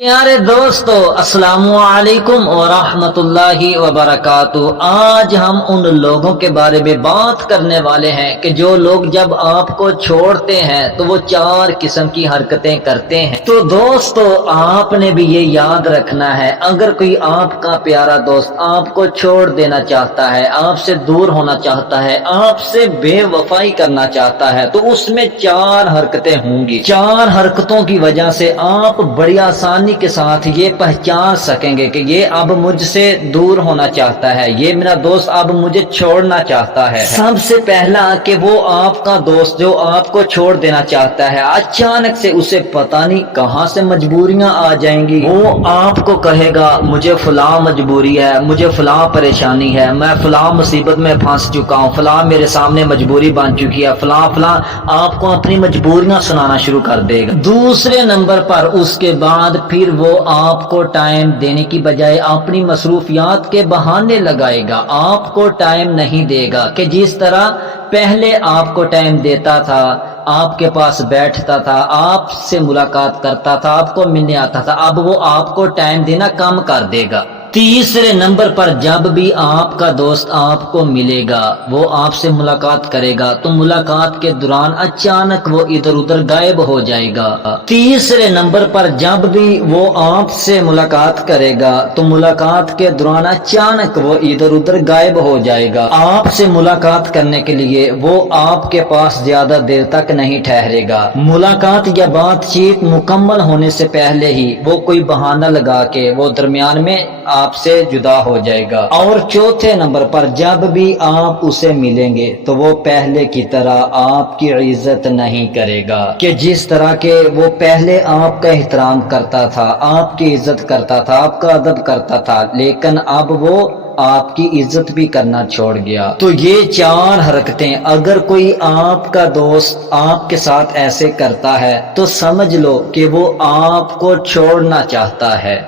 प्यारे दोस्तों, अस्सलाम वालेकुम व रहमतुल्लाहि व बरकातुहू। आज हम उन लोगों के बारे में बात करने वाले हैं कि जो लोग जब आपको छोड़ते हैं तो वो चार किस्म की हरकतें करते हैं। तो दोस्तों, आपने भी ये याद रखना है, अगर कोई आपका प्यारा दोस्त आपको छोड़ देना चाहता है, आपसे दूर होना चाहता है, आपसे बेवफाई करना चाहता है, तो उसमें चार हरकतें होंगी। चार हरकतों की वजह से आप बड़ी आसानी के साथ ये पहचान सकेंगे कि ये अब मुझसे दूर होना चाहता है, ये मेरा दोस्त अब मुझे छोड़ना चाहता है। सबसे पहला कि वो आपका दोस्त जो आपको छोड़ देना चाहता है, अचानक से उसे पता नहीं कहां से मजबूरियां आ जाएंगी। वो आपको कहेगा मुझे फलां मजबूरी है, मुझे फलां परेशानी है, मैं फलां मुसीबत में फंस चुका हूँ, फलां मेरे सामने मजबूरी बन चुकी है, फलां फलां आपको अपनी मजबूरियां सुनाना शुरू कर देगा। दूसरे नंबर पर उसके बाद फिर वो आपको टाइम देने की बजाय अपनी मसरूफियात के बहाने लगाएगा, आपको टाइम नहीं देगा। कि जिस तरह पहले आपको टाइम देता था, आपके पास बैठता था, आपसे मुलाकात करता था, आपको मिलने आता था, अब वो आपको टाइम देना कम कर देगा। तीसरे नंबर पर जब भी आपका दोस्त आपको मिलेगा, वो आपसे मुलाकात करेगा, तो मुलाकात के दौरान अचानक वो इधर उधर गायब हो जाएगा। तीसरे नंबर पर जब भी वो आपसे मुलाकात करेगा तो मुलाकात के दौरान अचानक वो इधर उधर गायब हो जाएगा। आपसे मुलाकात करने के लिए वो आपके पास ज्यादा देर तक नहीं ठहरेगा। मुलाकात या बातचीत मुकम्मल होने से पहले ही वो कोई बहाना लगा के वो दरमियान में आपसे जुदा हो जाएगा। और चौथे नंबर पर जब भी आप उसे मिलेंगे तो वो पहले की तरह आपकी इज्जत नहीं करेगा, कि जिस तरह के वो पहले आपका एहतराम करता था, आपकी इज्जत करता था, आपका अदब करता था, लेकिन अब वो आपकी इज्जत भी करना छोड़ गया। तो ये चार हरकतें अगर कोई आपका दोस्त आपके साथ ऐसे करता है तो समझ लो कि वो आपको छोड़ना चाहता है।